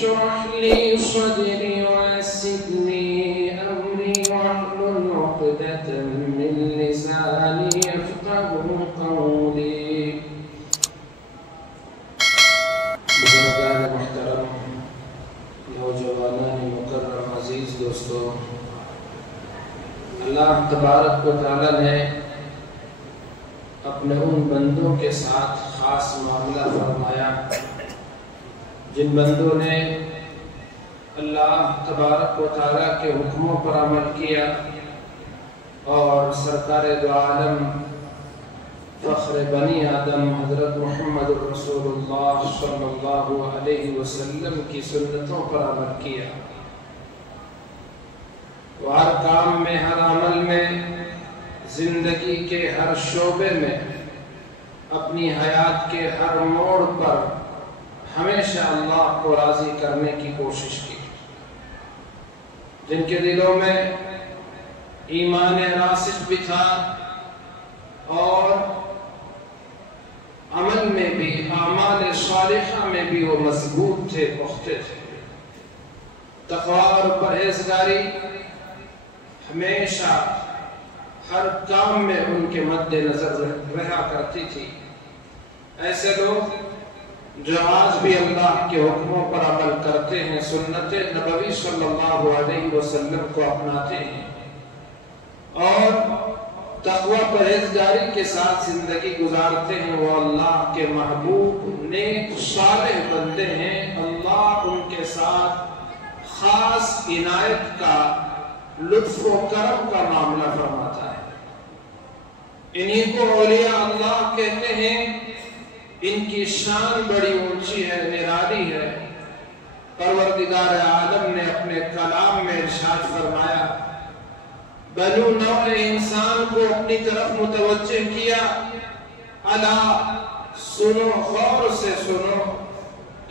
اشرح لي صدري ويسر لي أمري واحلل عقدة من لساني يفقهوا قولي. بزرگان محترم، نوجوانان مکرم، عزیز دوستو، اللہ تبارک و تعالی نے اپنے ان بندوں کے ساتھ خاص معاملہ فرمایا جن بندوں نے اللہ تبارک و تعالی کے حکموں پر عمل کیا اور سرکار دو عالم فخر بنی آدم حضرت محمد رسول اللہ صلی اللہ علیہ وسلم کی سنتوں پر عمل کیا. وہ ہر کام میں، ہر عمل میں، زندگی کے ہر شعبے میں، اپنی حیات کے ہر موڑ پر ہمیشہ اللہ کو راضی کرنے کی کوشش کی. جن کے دلوں میں ایمان راسخ بھی تھا اور عمل میں بھی، اعمال صالحہ میں بھی وہ مضبوط تھے، پختہ تھے. تقویٰ اور پرہیزگاری ہمیشہ ہر کام میں ان کے مد نظر رہا کرتی تھی. ایسے لوگ جو آج بھی اللہ کے حکموں پر عمل کرتے ہیں، سنت نبوی صلی اللہ علیہ وسلم کو اپناتے ہیں اور تقویٰ پرہیزگاری کے ساتھ زندگی گزارتے ہیں، وہ اللہ کے محبوب نیک صالح بندے ہیں. اللہ ان کے ساتھ خاص عنایت کا، لطف و کرم کا معاملہ فرماتا ہے. انہی کو اولیاء اللہ کہتے ہیں. ان کی شان بڑی اونچی ہے، نرالی ہے. پروردگار عالم نے اپنے کلام میں ارشاد فرمایا، بنو نوع انسان کو اپنی طرف متوجہ کیا. الا سنو، غور سے سنو،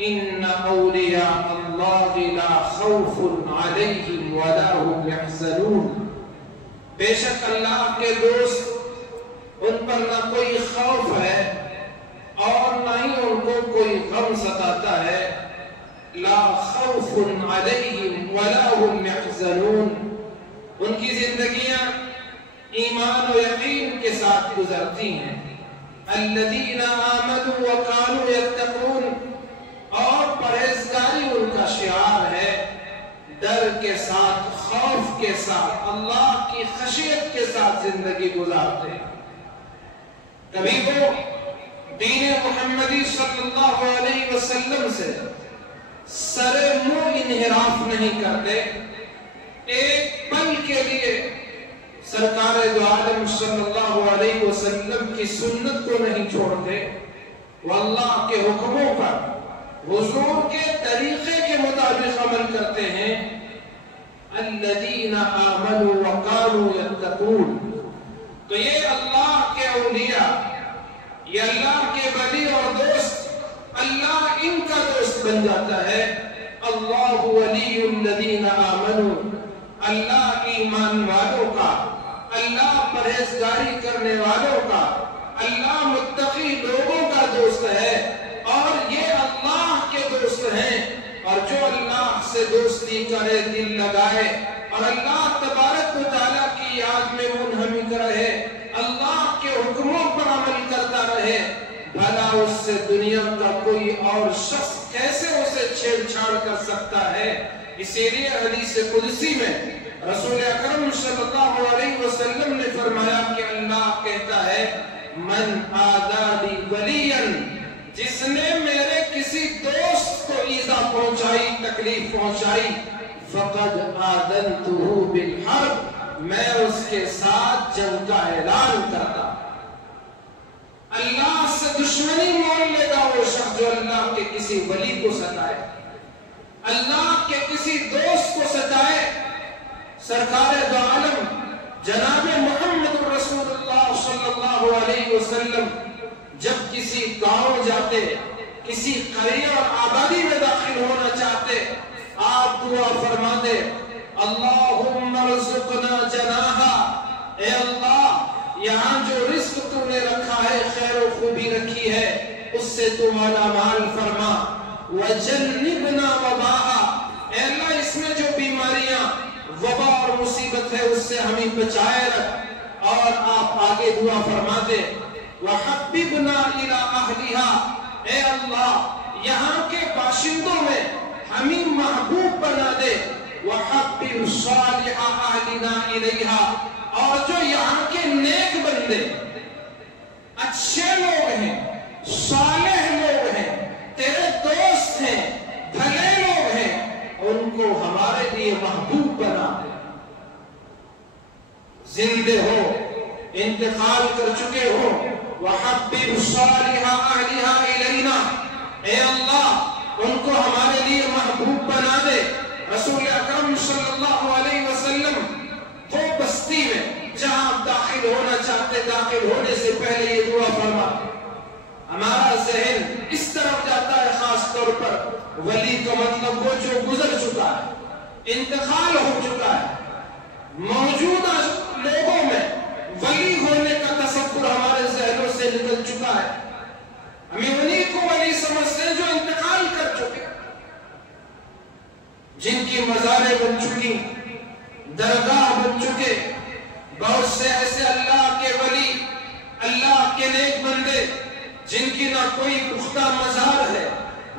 ان اولیاء اللہ لا خوف علیہم ولا هم یحزنون. بے شک اللہ کے دوست، ان پر نہ کوئی خوف ہے اور نہ ہی ان کو کوئی غم ستاتا ہے. لا خوف علیہم ولا هم یحزنون. ان کی زندگیاں ایمان و یقین کے ساتھ گزرتی ہیں. الذین آمنوا وکانوا یتقون. اور پرہیزگاری ان کا شعار ہے. ڈر کے ساتھ، خوف کے ساتھ، اللہ کی خشیت کے ساتھ زندگی گزارتے ہیں. کبھی وہ دین محمدی صلی اللہ علیہ وسلم سے سر منہ انحراف نہیں کرتے. ایک پل کے لیے سرکار دو عالم صلی اللہ علیہ وسلم کی سنت کو نہیں چھوڑتے. وہ اللہ کے حکموں پر، حضور کے طریقے کے مطابق عمل کرتے ہیں. الذین آمنوا وکانوا یتقون. تو یہ اللہ کے اولیاء، یہ اللہ کے ولی اور دوست، اللہ ان کا دوست بن جاتا ہے. اللہ ولی الذین آمنوا. اللہ ایمان والوں کا، اللہ پرہیزگاری کرنے والوں کا، اللہ متقی لوگوں کا دوست ہے. اور یہ اللہ کے دوست ہیں. اور جو اللہ سے دوستی کرے، دل لگائے اور اللہ تبارک و تعالیٰ کی یاد میں منہمک رہے، اللہ کے حکموں پر عمل کرتا رہے، بھلا اس سے دنیا کا کوئی اور شخص کیسے اسے چھیڑ چھاڑ کر سکتا ہے. اسی لیے حدیث قدسی میں رسول اکرم صلی اللہ علیہ وسلم نے فرمایا کہ اللہ کہتا ہے، من آذی ولیا. جس نے میرے کسی دوست کو ایذا پہنچائی، تکلیف پہنچائی، فقد آذنتہ بالحرب. میں اس کے ساتھ جنگ کا اعلان کرتا. اللہ سے دشمنی مول لے گا وہ شخص جو اللہ کے کسی ولی کو ستائے، اللہ کے کسی دوست کو ستائے. سرکار دو عالم جناب محمد رسول اللہ صلی اللہ علیہ وسلم جب کسی گاؤں جاتے، کسی قریہ اور آبادی میں داخل ہونا چاہتے، آپ دعا فرما دے، اللہم ارزقنا جناحا. اے اللہ، یہاں جو رزق تو نے رکھا ہے، خیر و خوبی رکھی ہے، اس سے تو مالا مال فرما. وجنبنا وباء مصیبت ہے اس سے ہمیں بچائے رکھ۔ اور آپ آگے دعا فرماتے وَحَبِّبْنَا إِلَىٰ أَهْلِهَا، اے اللہ یہاں کے باشندوں میں ہمیں محبوب بنا دے۔ وَحَبِّبْ صَالِحَ أَهْلِنَا إِلَيْهَا، اور جو یہاں کے نیک بندے اچھے لوگ ہیں، صالح لوگ ہیں، تیرے دوست ہیں، بھلے لوگ ہیں، ان کو ہمارے لیے محبوب بنا دے۔ زندے ہو، انتقال کر چکے ہو، وَحَبِّبْ صَالِحَ أَهْلِهَا إِلَيْنَا، اے اللہ ان کو ہمارے لیے محبوب بنا دے۔ رسول اکرم صلی اللہ علیہ وسلم وہ بستی میں جہاں آپ داخل ہونا چاہتے، داخل ہونے سے پہلے یہ دعا فرماتے۔ ہمارا ذہن اس طرف جاتا ہے خاص طور پر ولی کا مطلب وہ جو گزر چکا ہے، انتقال ہو چکا ہے۔ موجودہ لوگوں میں ولی ہونے کا تصور ہمارے ذہنوں سے نکل چکا ہے۔ ہمیں انہی کو ولی سمجھتے ہیں جو انتقال کر چکے، جن کی مزاریں بن چکی، درگاہ بن چکے۔ بہت سے ایسے اللہ کے ولی، اللہ کے نیک بندے جن کی نہ کوئی پختہ مزار ہے،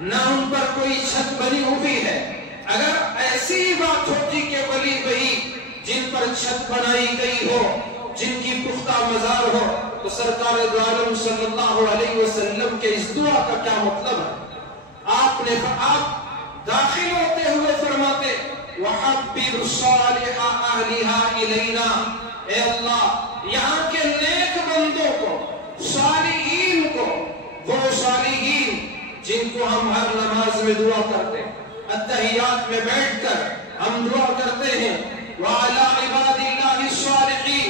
نہ ان پر کوئی چھت بنی ہوئی ہے۔ اگر ایسی بات ہوتی کہ ولی وہی جن پر چھت بنائی گئی ہو، جن کی پختہ مزار ہو، تو سرکار دو عالم صلی اللہ علیہ وسلم کے اس دعا کا کیا مطلب ہے؟ آپ داخل ہوتے ہوئے فرماتے وَحَبِّبْ صَالِحَ أَهْلِهَا إِلَيْنَا، اے اللہ یہاں کے نیک بندوں کو، صالحین کو، وہ صالحین جن کو ہم ہر نماز میں دعا کرتے ہیں، اتحیات میں بیٹھ کر ہم دعا کرتے ہیں وَعَلَىٰ عِبَادِ اللَّهِ الصَّالِحِينَ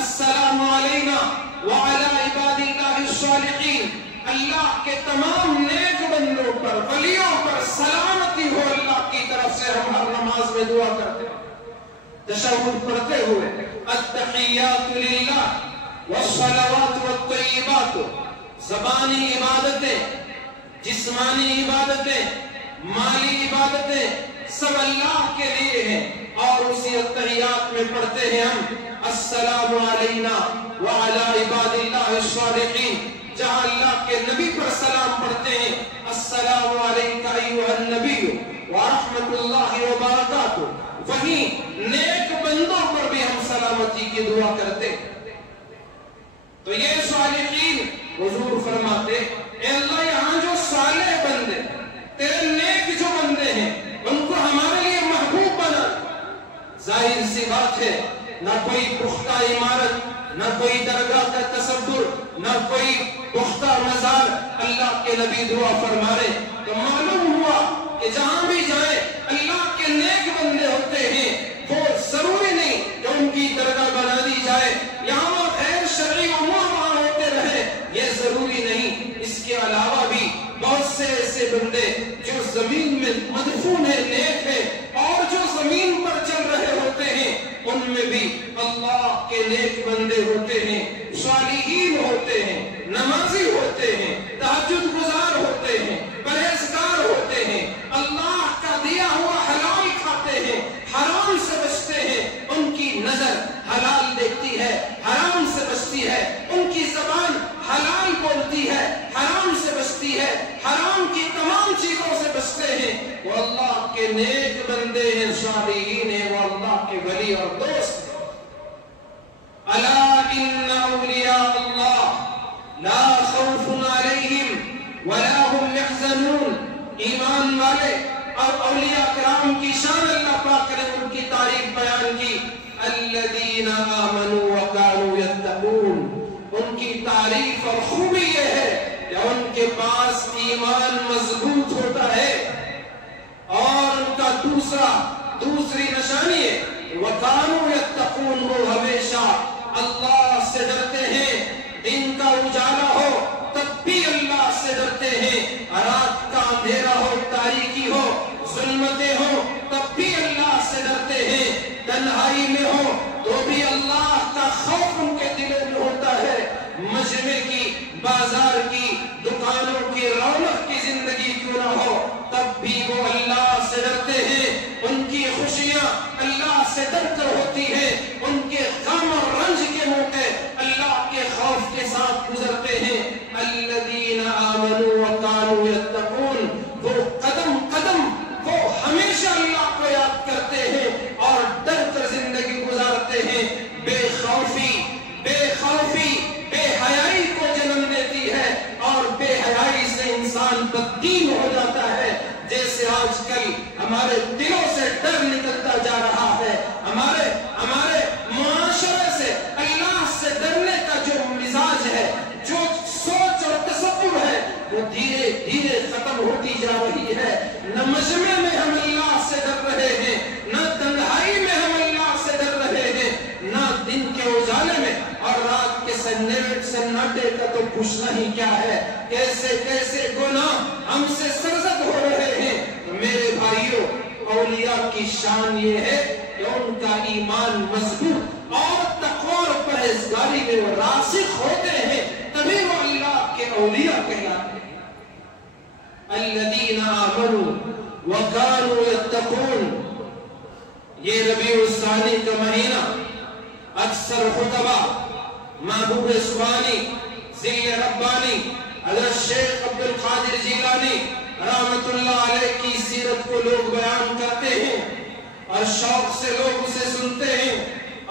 السَّلَامُ عَلَيْنَا وَعَلَىٰ عِبَادِ اللَّهِ الصَّالِحِينَ، اللہ کے تمام نیک بندوں پر، ولیوں پر سلامتی ہو اللہ کی طرف سے ہم ہر نماز میں دعا کرتے ہیں۔ تشہد پڑھتے ہوئے التحیات للہ والصلوات والطیبات، زبانی عبادتیں، جسمانی عبادتیں، مالی عبادتیں سب اللہ کے لیے ہیں، اور اسی التحیات میں پڑھتے ہیں ہم السلام علینا وعلی عباد اللہ الصالحین، جہاں اللہ کے نبی پر سلام پڑھتے ہیں السلام علیکہ ایھا النبی ورحمۃ اللہ وبرکاتہ، وہیں نیک بندوں پر بھی ہم سلامتی کی دعا کرتے ہیں۔ تو یہ صالحین حضور فرماتے اے اللہ یہاں جو صالح بندے، تیرے نیک جو بندے ہیں، ان کو ہمارے لیے محبوب بنا۔ ظاہر سی بات ہے، نہ کوئی پختہ عمارت، نہ کوئی درگاہ کا تصور، نہ کوئی پختہ مزار، اللہ کے نبی دعا فرما رہے تو معلوم ہوا کہ جہاں بھی جائیں اللہ کے نیک بندے ہوتے ہیں، وہ ضروری نہیں کہ ان کی درگاہ بنا دی جائے، یہاں وہ غیر شرعی امور وہاں ہوتے رہے، یہ ضروری نہیں۔ اس کے علاوہ بھی بہت سے ایسے بندے جو زمین میں مدفون ہیں، نیک ہیں، اور جو زمین پر چل رہے ہوتے ہیں، ان میں بھی اللہ کے نیک بندے ہوتے ہیں، صالحین ہوتے ہیں، نمازی ہوتے ہیں، تہجد گزار ہوتے ہیں، پرہیزگار ہوتے ہیں، اللہ کا دیا ہوا حلال کھاتے ہیں، حرام سے بچتے ہیں، ان کی نظر حلال دیکھتی ہے، حرام سے بچتی ہے، ان کی زبان حلال بولتی ہے، حرام سے بچتی ہے، حرام کی تمام چیزوں سے بچتے ہیں، وہ اللہ کے نیک بندے ہیں، صالحین ہیں، وہ اللہ کے ولی اور دوست ہیں۔ الا ان اولیاء اللہ لا خوف علیہم ولا هم يحزنون، ایمان والے اور اولیاء کرام کی شان اللہ پاک نے ان کی تعریف بیان کی، الذین آمنوا وکانوا یتقون، ان کی تعریف اور خوبی یہ ہے کہ ان کے پاس ایمان مضبوط ہوتا ہے، اور ان کا دوسری نشانی ہے وکانوا یتقون، وہ ہمیشہ اللہ سے ڈرتے ہیں، دن کا اجالا ہو تب بھی اللہ سے ڈرتے ہیں، رات کا اندھیرا ہو، تاریکی ہو، ظلمتیں ہو تب بھی اللہ سے ڈرتے ہیں، تنہائی میں ہو تو بھی اللہ کا خوف ان کے دلوں میں ہوتا ہے، مجمع کی، بازار کی، دکانوں کی، رونق کی زندگی کیوں نہ ہو تب بھی وہ اللہ سے ڈرتے ہیں، ان کی خوشیاں اللہ سے ڈر کر ہوتی ہیں، ہمارے دلوں سے ڈر نکلتا جا رہا ہے، ہمارے معاشرے سے اللہ سے ڈرنے کا جو مزاج ہے، جو سوچ اور تصور ہے، وہ دھیرے دھیرے ختم ہوتی جا رہی ہے۔ نہ مجمع میں ہم اللہ سے ڈر رہے ہیں، نہ تنہائی میں ہم اللہ سے ڈر رہے ہیں، نہ دن کے اجالے میں، اور رات کے سناٹے کا تو پوچھنا ہی کیا ہے۔ کیسے کیسے گناہ ہم سے سرزد ہو رہے ہیں۔ تو میرے بھائیوں، اولیاء کی شان یہ ہے کہ ان کا ایمان مضبوط اور تقوی اور پرہیزگاری میں وہ راسخ ہوتے ہیں، تبھی وہ اللہ کے اولیاء کہلاتے ہیں۔ الذین آمنوا وکانوا یتقون، یہ ربیع الثانی کا مہینہ اکثر خطبہ محبوب سبحانی ذی ربانی حضرت شیخ عبد القادر جیلانی رحمت اللہ علیہ کی سیرت کو لوگ بیان کرتے ہیں اور شوق سے لوگ اسے سنتے ہیں۔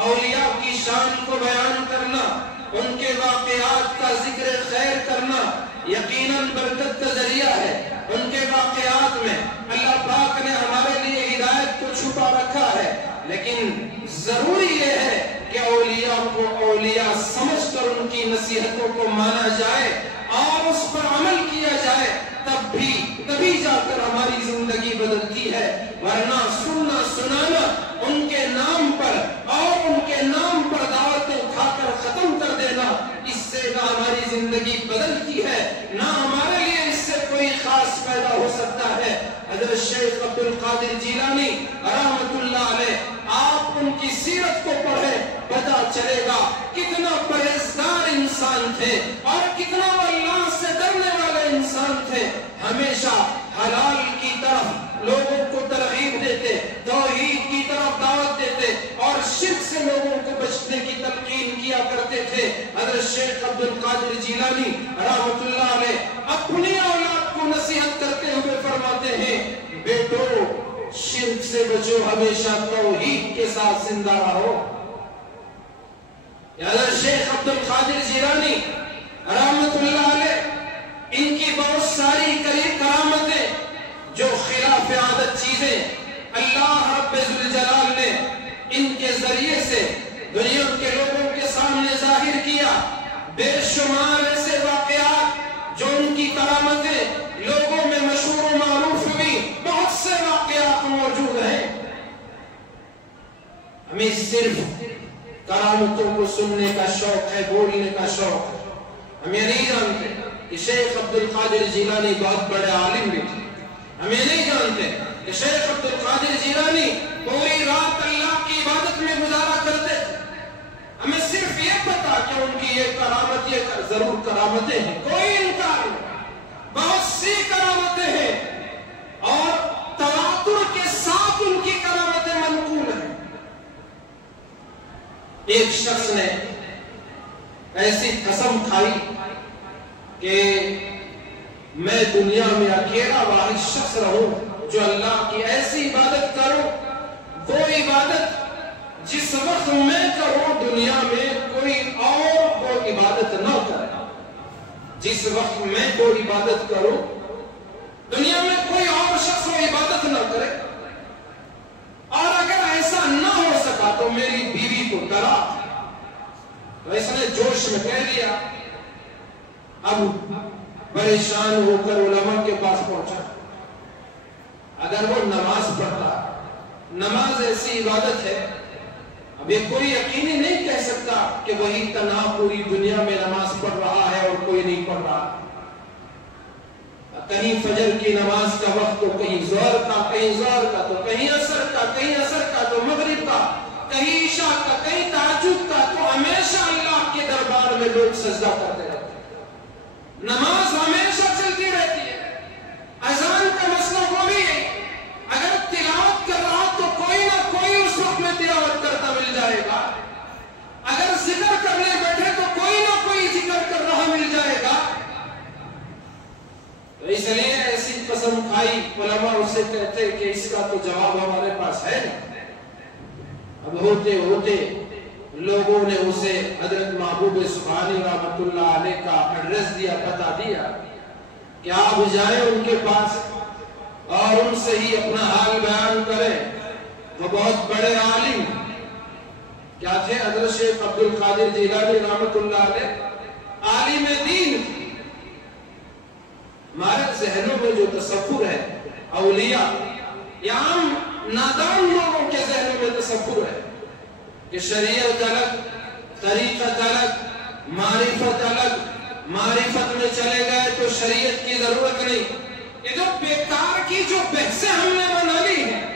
اولیاء کی شان کو بیان کرنا، ان کے واقعات کا ذکر خیر کرنا یقیناً برکت کا ذریعہ ہے۔ ان کے واقعات میں اللہ پاک نے ہمارے لیے ہدایت کو چھپا رکھا ہے، لیکن ضروری یہ ہے کہ اولیاء کو اولیاء سمجھ کر ان کی نصیحتوں کو مانا جائے اور اس پر عمل کیا جائے، تبھی جا کر ہماری زندگی بدلتی ہے۔ ورنہ سننا سنانا ان کے نام پر اور ان کے نام پر دعوتیں اٹھا کر ختم کر دینا، اس سے نہ ہماری زندگی بدلتی ہے، نہ ہمارے لیے اس سے کوئی خاص پیدا ہو سکتا ہے۔ حضرت شیخ عبد القادر جیلانی رحمت اللہ علیہ، آپ ان کی سیرت کو پڑھیں، پتہ چلے گا کتنا پرہیزگار انسان تھے اور کتنا وہ اللہ سے ڈرنے والے انسان تھے۔ ہمیشہ حلال کی طرف لوگوں کو ترغیب دیتے، توحید کی طرف دعوت دیتے اور شرک سے لوگوں کو بچنے کی تلقین کیا کرتے تھے۔ حضرت شیخ عبد القادر جیلانی رحمت اللہ علیہ اپنی اولاد کو نصیحت کرتے ہوئے فرماتے ہیں، بیٹو شرک سے بچو، ہمیشہ توحید کے ساتھ زندہ رہو۔ حضرت شیخ عبد القادر جیلانی رحمت اللہ علیہ، ان کی بہت ساری کرامتیں جو خلاف عادت چیزیں اللہ رب ذوالجلال نے ان کے ذریعے سے دنیا کے لوگوں کے سامنے ظاہر کیا۔ بے شمار ایسے واقعات جو ان کی کرامتیں لوگوں میں مشہور و معروف ہوئی، بہت سے واقعات موجود ہیں۔ ہمیں صرف کرامتوں کو سننے کا شوق ہے، بولنے کا شوق ہے۔ ہم یہ نہیں جانتے کہ شیخ عبد القادر جیلانی بہت بڑے عالم بھی تھے۔ ہم یہ نہیں جانتے کہ شیخ عبد القادر جیلانی پوری رات اللہ کی عبادت میں گزارا کرتے تھے۔ ہمیں صرف یہ پتا کہ ان کی یہ کرامت، یہ ضرور کرامتیں ہیں، کوئی انکار نہیں، بہت سی کرامتیں ہیں اور تواتر کے ساتھ ان کی کرامتیں منقول ہیں۔ ایک شخص نے ایسی قسم کھائی کہ میں دنیا میں اکیلا واحد شخص رہوں جو اللہ کی ایسی عبادت کروں، وہ عبادت جس وقت میں کروں دنیا میں کوئی اور وہ عبادت نہ کرے۔ جس وقت میں کوئی عبادت کروں دنیا میں کوئی اور شخص وہ عبادت نہ کرے، اور اگر ایسا نہ ہو سکا تو میری بیوی کو ڈرا۔ تو اس نے جوش میں کہہ دیا۔ اب پریشان ہو کر علماء کے پاس پہنچا۔ اگر وہ نماز پڑھتا، نماز ایسی عبادت ہے، اب یہ کوئی یقینی نہیں کہہ سکتا کہ وہی تنہا پوری دنیا میں نماز پڑھ رہا ہے اور کوئی نہیں پڑھ رہا۔ کہیں فجر کی نماز کا وقت تو کہیں ظہر کا، کہیں ظہر کا تو کہیں عصر کا، کہیں عصر کا تو مغرب کا، کہیں عشاء کا، کہیں تہجد کا، تو ہمیشہ اللہ کے دربار میں لوگ سجدہ کرتے رہتے ہیں۔ نماز ہمیشہ چلتی رہتی ہے۔ اذان کا مسئلہ وہ بھی ہے، اگر تلاوت کر رہا تو کوئی نہ کوئی اس وقت میں تلاوت کرتا مل جائے گا، اگر ذکر کرنے بیٹھے تو کوئی نہ کوئی ذکر کر رہا مل جائے گا۔ تو اس لیے ایسی قسم کھائی، علماء اسے کہتے کہ اس کا تو جواب ہمارے پاس ہے نا۔ اب ہوتے ہوتے لوگوں نے اسے حضرت محبوب سبحانی رحمت اللہ علیہ کا ایڈریس دیا، پتہ دیا کہ آپ جائیں ان کے پاس اور ان سے ہی اپنا حال بیان وہ بہت بڑے عالم کیا تھے؟ حضرت شیخ عبد القادر جیلانی رحمت اللہ علیہ عالم دین. ہمارے ذہنوں میں جو تصور ہے اولیاء یا عام نادان لوگوں کے ذہنوں میں تصور ہے کہ شریعت الگ، طریقت الگ، معرفت الگ، معرفت میں چلے گئے تو شریعت کی ضرورت نہیں. یہ جو بیکار کی جو بحثیں ہم نے بنا لی ہیں،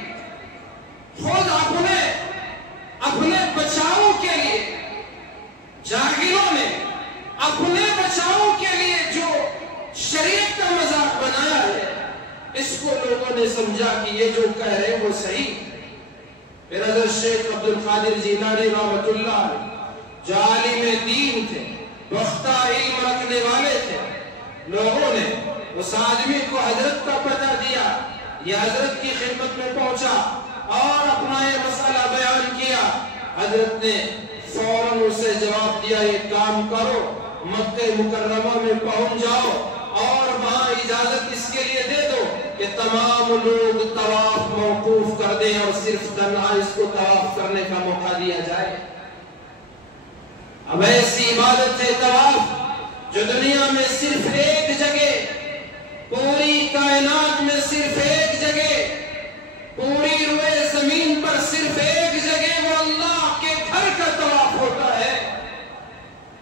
خود اپنے بچاؤ کے لیے جاہلوں نے اپنے بچاؤ کے لیے جو شریعت کا مذاق بنایا ہے، اس کو لوگوں نے سمجھا کہ یہ جو کہہ رہے ہیں وہ صحیح. پھر حضرت شیخ عبد القادر جیلانی رحمت اللہ علیہ جو عالم دین تھے، پختہ علم رکھنے والے تھے، لوگوں نے اس آدمی کو حضرت کا پتہ دیا. یہ حضرت کی خدمت میں پہنچا اور اپنا یہ مسئلہ بیان کیا. حضرت نے فوراً اسے جواب دیا، یہ کام کرو، مکہ مکرمہ میں پہنچ جاؤ اور وہاں اجازت اس کے لیے دے دو کہ تمام لوگ طواف موقوف کر دیں اور صرف تنہا اس کو طواف کرنے کا موقع دیا جائے. اب ایسی عبادت ہے طواف جو دنیا میں صرف ایک جگہ، پوری کائنات میں صرف ایک جگہ، پوری روئے زمین پر صرف ایک جگہ وہ اللہ کے گھر کا طواف ہوتا ہے.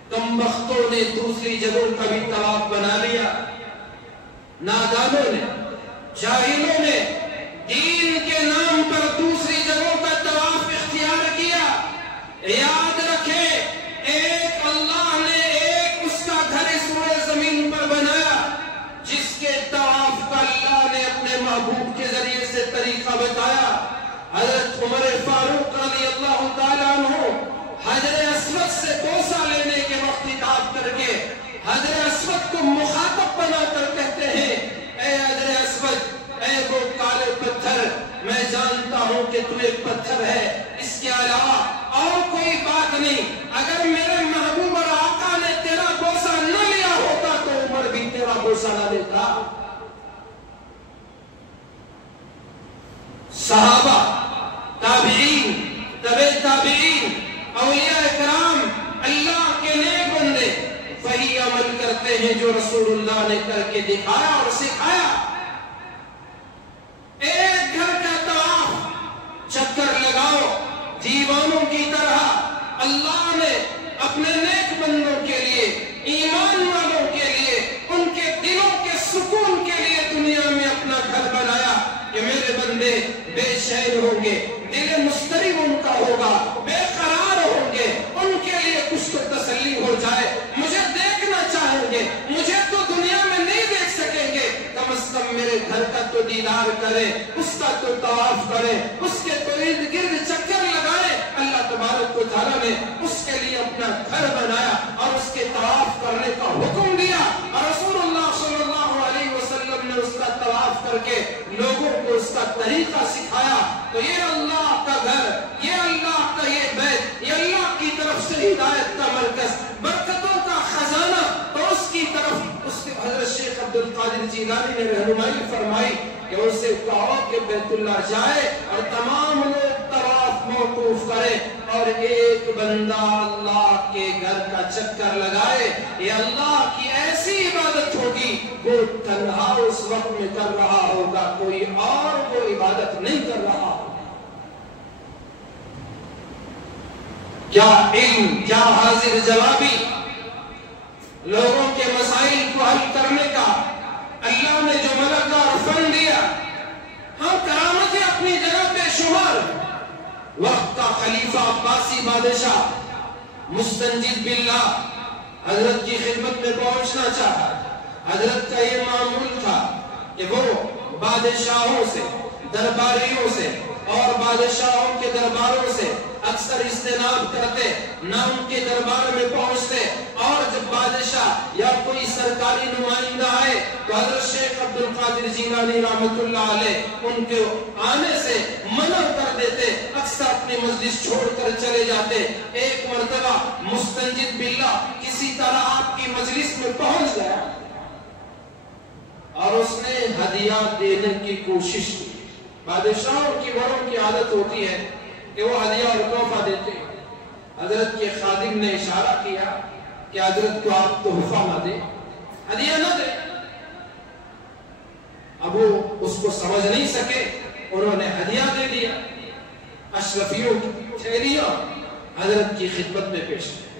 کم بختوں نے دوسری جگہوں کا بھی طواف بنا لیا. نادانوں نے، جاہلوں نے دین کے نام پر دوسری جگہوں کا طواف اختیار کیا. یاد رکھیں، ایک اللہ نے ایک اس کا گھر اس روئے زمین پر بنایا جس کے طواف کا اللہ نے اپنے محبوب کے ذریعے سے طریقہ بتایا. حضرت عمر فاروق رضی اللہ تعالیٰ عنہ حجر اسود سے بوسہ لینے کے وقت خطاب کر کے حجر اسود کو مخاطب بنا کر کہتے ہیں، اے حجر اسود، اے وہ کالے پتھر، میں جانتا ہوں کہ تو ایک پتھر ہے، اس کے علاوہ اور کوئی بات نہیں. اگر میرے محبوب اور آقا نے تیرا بوسہ نہ لیا ہوتا تو عمر بھی تیرا بوسہ نہ لیتا. صحابہ، تابعین، تبع تابعین، اولیاء اکرام، اللہ کے نیک بندے وہی عمل کرتے ہیں جو رسول اللہ نے کر کے دکھایا اور سکھایا. ایک گھر کا طواف چکر لگاؤ دیوانوں کی طرح. اللہ نے اپنے نیک بندوں کے لیے، ایمان والوں کے لیے، ان کے دلوں کے سکون کے لیے دنیا میں اپنا گھر بنایا کہ میرے بندے بے چین ہوں گے، دل مضطرب ان کا ہوگا، بے قرار ہوں گے، ان کے لیے کچھ تو تسلی ہو جائے. مجھے دیکھنا چاہیں گے، مجھے تو دنیا میں نہیں دیکھ سکیں گے، کم از کم میرے گھر کا تو دیدار کریں، اس کا تو طواف کریں، اس کے تو ارد گرد چکر لگائیں. اللہ تبارک و تعالیٰ نے اس کے لیے اپنا گھر بنایا اور اس کے طواف کرنے کا حکم دیا. اور رسول اللہ صلی اللہ علیہ وسلم نے اس کا طواف کر کے لوگوں کو اس کا طریقہ سکھایا. تو یہ اللہ کا گھر، یہ اللہ کا یہ بیت، یہ اللہ کی طرف سے ہدایت کا مرکز، برکتوں کا خزانہ. تو اس کی طرف اس کے حضرت شیخ عبد القادر جیلانی نے رہنمائی فرمائی کہ اسے کہو کہ بیت اللہ جائے اور تمام لوگ طواف موقوف کرے اور ایک بندہ اللہ کے گھر کا چکر لگائے. یہ اللہ کی ایسی عبادت ہوگی وہ تنہا اس وقت میں کر رہا ہوگا، کوئی اور وہ عبادت نہیں کر رہا ہوگا. کیا علم، کیا حاضر جوابی لوگوں کے مسائل کو حل کرنے کا اللہ نے جو ملکہ اور فن دیا. ہم کرامتیں اپنی جگہ بے شمار. وقت کا خلیفہ عباسی بادشاہ مستنجد باللہ حضرت کی خدمت میں پہنچنا چاہا. حضرت کا یہ معمول تھا کہ وہ بادشاہوں سے، درباریوں سے اور بادشاہوں کے درباروں سے اکثر اجتناب کرتے، نہ ان کے دربار میں پہنچتے. اور جب بادشاہ یا کوئی سرکاری نمائندہ آئے تو حضرت شیخ عبد القادر جیلانی رحمت اللہ علیہ ان کے آنے سے منع کر دیتے، اکثر اپنی مجلس چھوڑ کر چلے جاتے. ایک مرتبہ مستنجد باللہ کسی طرح آپ کی مجلس میں پہنچ گیا اور اس نے ہدیہ دینے کی کوشش کی. بادشاہوں کی بڑوں کی عادت ہوتی ہے کہ وہ ہدیہ اور تحفہ دیتے ہیں۔ حضرت کے خادم نے اشارہ کیا کہ حضرت کو آپ تحفہ نہ دے، ہدیہ نہ دے۔ اب وہ اس کو سمجھ نہیں سکے، انہوں نے ہدیہ دے دیا، اشرفیوں کی تھیلیاں حضرت کی خدمت میں پیش کی۔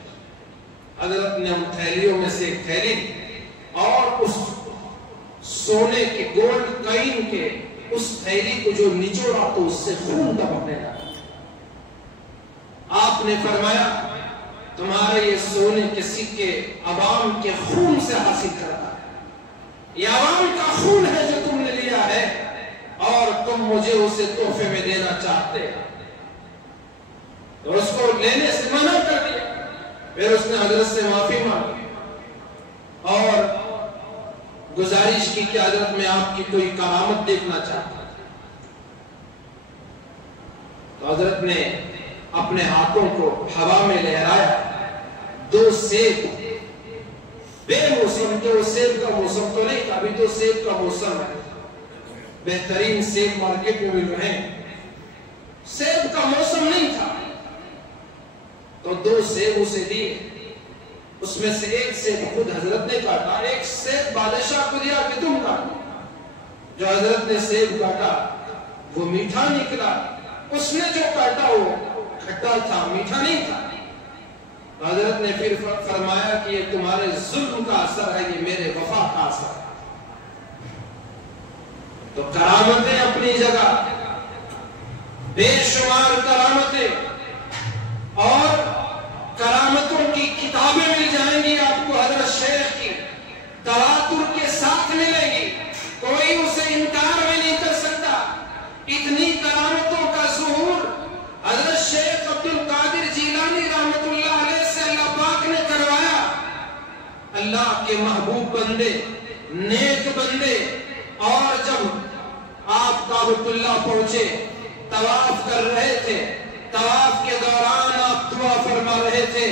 حضرت نے ان تھیلیوں میں سے ایک تھیلی اور اس سونے کے گولڈ کائن کے اس تھیلی کو جو نچوڑا تو اس سے خون ٹپکنے لگا۔ آپ نے فرمایا تمہارے یہ سونے کے سکے عوام کے خون سے حاصل کرتا ہے، یہ عوام کا خون ہے جو تم نے لیا ہے اور تم مجھے اسے تحفے میں دینا چاہتے ہیں۔ تو اس کو لینے سے منع کر دیا۔ پھر اس نے حضرت سے معافی مانگی اور گزارش کی کہ حضرت میں آپ کی کوئی کرامت دیکھنا چاہتا ہوں۔ تو حضرت نے اپنے ہاتھوں کو ہوا میں لہرایا، 2 سیب بے موسم کے، وہ سیب کا موسم تو نہیں تھا، ابھی تو سیب کا موسم ہے، بہترین سیب مارکیٹ میں مل رہے ہیں، سیب کا موسم نہیں تھا، تو 2 سیب اسے دیے۔ اس میں سے ایک سیب خود حضرت نے کاٹا، ایک سیب بادشاہ کو دیا کہ تم کاٹو۔ جو حضرت نے سیب کاٹا وہ میٹھا نکلا، اس نے جو کاٹا وہ کھٹا تھا، میٹھا نہیں تھا۔ حضرت نے پھر فرمایا کہ یہ تمہارے ظلم کا اثر ہے، یہ میرے وفا کا اثر ہے۔ تو کرامتیں اپنی جگہ، بے شمار کرامتیں، اور کرامتوں کی کتابیں مل جائیں گی آپ کو حضرت شیخ کی، تواتر کے ساتھ ملے گی، کوئی اسے انکار بھی نہیں کر سکتا۔ اتنی کرامتوں کا ظہور حضرت شیخ عبد القادر جیلانی رحمت اللہ علیہ سے اللہ پاک نے کروایا۔ اللہ کے محبوب بندے، نیک بندے، اور جب آپ کعبۃ اللہ پہنچے، طواف کر رہے تھے، طواف کے دوران آپ دعا فرما رہے تھے،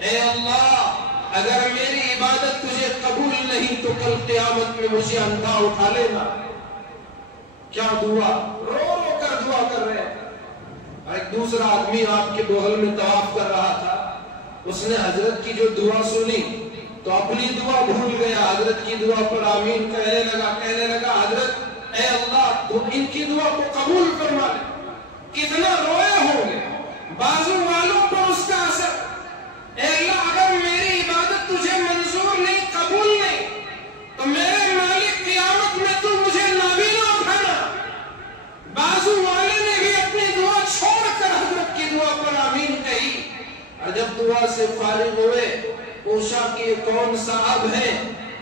اے اللہ اگر میری عبادت تجھے قبول نہیں تو کل قیامت میں مجھے اندھا اٹھا لینا۔ کیا دعا، رو رو کر دعا کر رہے ہیں۔ ایک دوسرا آدمی آپ کے بغل میں طواف کر رہا تھا، اس نے حضرت کی جو دعا سنی تو اپنی دعا بھول گیا، حضرت کی دعا پر آمین کہنے لگا حضرت اے اللہ تو ان کی دعا کو قبول فرما لے۔ کتنا روئے ہوں گے، بازو والوں پر اس کا اثر، اے اللہ اگر میری عبادت تجھے منظور نہیں، قبول نہیں، تو میرے مالک قیامت میں تو مجھے نابینا اٹھانا۔ بازو والے نے بھی اپنی دعا چھوڑ کر حضرت کی دعا پر آمین کہی، اور جب دعا سے فارغ ہوئے پوچھا کہ یہ کون صاحب ہیں،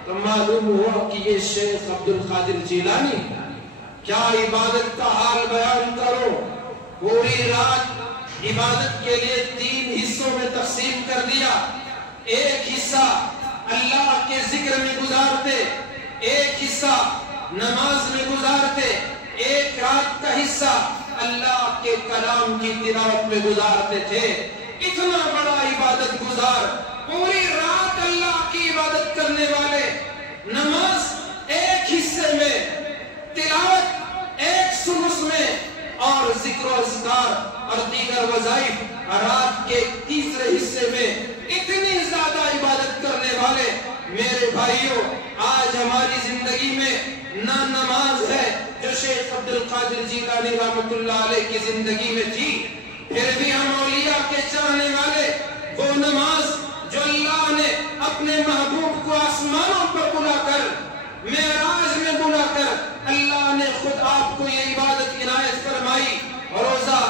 تو معلوم ہوا کہ یہ شیخ عبد القادر جیلانی۔ کیا عبادت کا حال بیان کرو، پوری رات عبادت کے لیے 3 حصوں میں تقسیم کر دیا۔ ایک حصہ اللہ کے ذکر میں گزارتے، ایک حصہ نماز میں گزارتے، ایک رات کا حصہ اللہ کے کلام کی تلاوت میں گزارتے تھے۔ اتنا بڑا عبادت گزار، پوری رات اللہ کی عبادت کرنے والے، نماز ایک حصے میں، تلاوت ایک ثلث میں، اور ذکر و اذکار اور دیگر وظائف رات کے تیسرے حصے میں، اتنی زیادہ عبادت کرنے والے میرے بھائیوں، آج ہماری زندگی میں نہ نماز ہے جو شیخ عبد القادر جیلانی رحمت اللہ علیہ کی زندگی میں تھی، پھر بھی ہم اولیاء کے چاہنے والے وہ نماز جو اللہ نے اپنے محبوب کو آسمانوں پر بلا کر، معراج میں بلا کر اللہ نے خود آپ کو یہ عبادت عنایت فرمائی، روزہ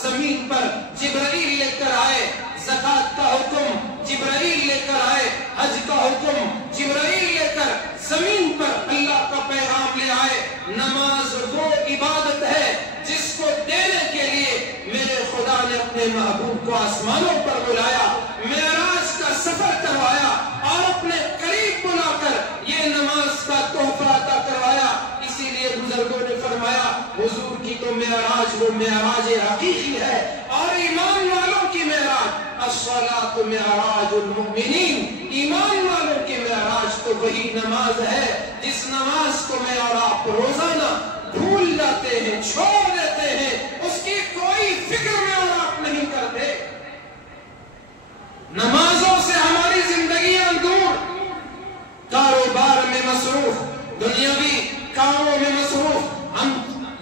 زمین پر جبرائیل لے کر آئے، زکوٰۃ کا حکم جبرائیل لے کر آئے، حج کا حکم جبرائیل لے کر زمین پر اللہ کا پیغام لے آئے۔ نماز وہ عبادت ہے جس کو دینے کے لیے میرے خدا نے اپنے محبوب کو آسمانوں پر بلایا، معراج کا سفر کروایا اور اپنے قریب بلا کر یہ نماز کا تحفہ عطا کروایا۔ اسی لیے بزرگوں نے فرمایا حضور کی تو معراج وہ معراج حقیقی ہے، اور ایمان والوں کی معراج الصلاۃ معراج المؤمنین، ایمان والوں کی معراج تو وہی نماز ہے جس نماز کو میں اور آپ روزانہ بھول جاتے ہیں، چھوڑ دیتے ہیں، اس کی کوئی فکر میں اور آپ نہیں کرتے۔ نمازوں سے ہماری زندگیاں دور، کاروبار میں مصروف، دنیاوی کاموں میں مصروف، ہم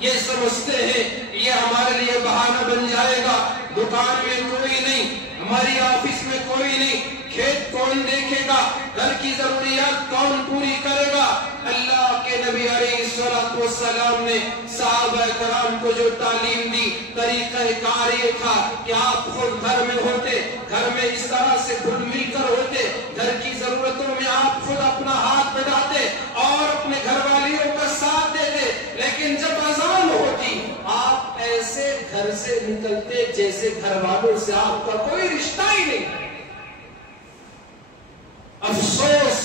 یہ سمجھتے ہیں یہ ہمارے لیے بہانہ بن جائے گا، دکان میں کوئی نہیں، ہماری آفس میں کوئی نہیں، کھیت کون دیکھے گا، گھر کی ضروریات کون پوری کرے گا۔ اللہ کے نبی علیہ السلام نے صحابہ کرام کو جو تعلیم دی، طریقہ کار یہ تھا کہ آپ خود گھر میں ہوتے، گھر میں اس طرح سے گھل مل کر ہوتے، گھر کی ضرورتوں میں آپ خود اپنا ہاتھ بٹاتے اور اپنے گھر والیوں کا ساتھ دیتے، لیکن جب اذان ہوتی آپ ایسے گھر سے نکلتے جیسے گھر والوں سے آپ کا کوئی رشتہ ہی نہیں۔ افسوس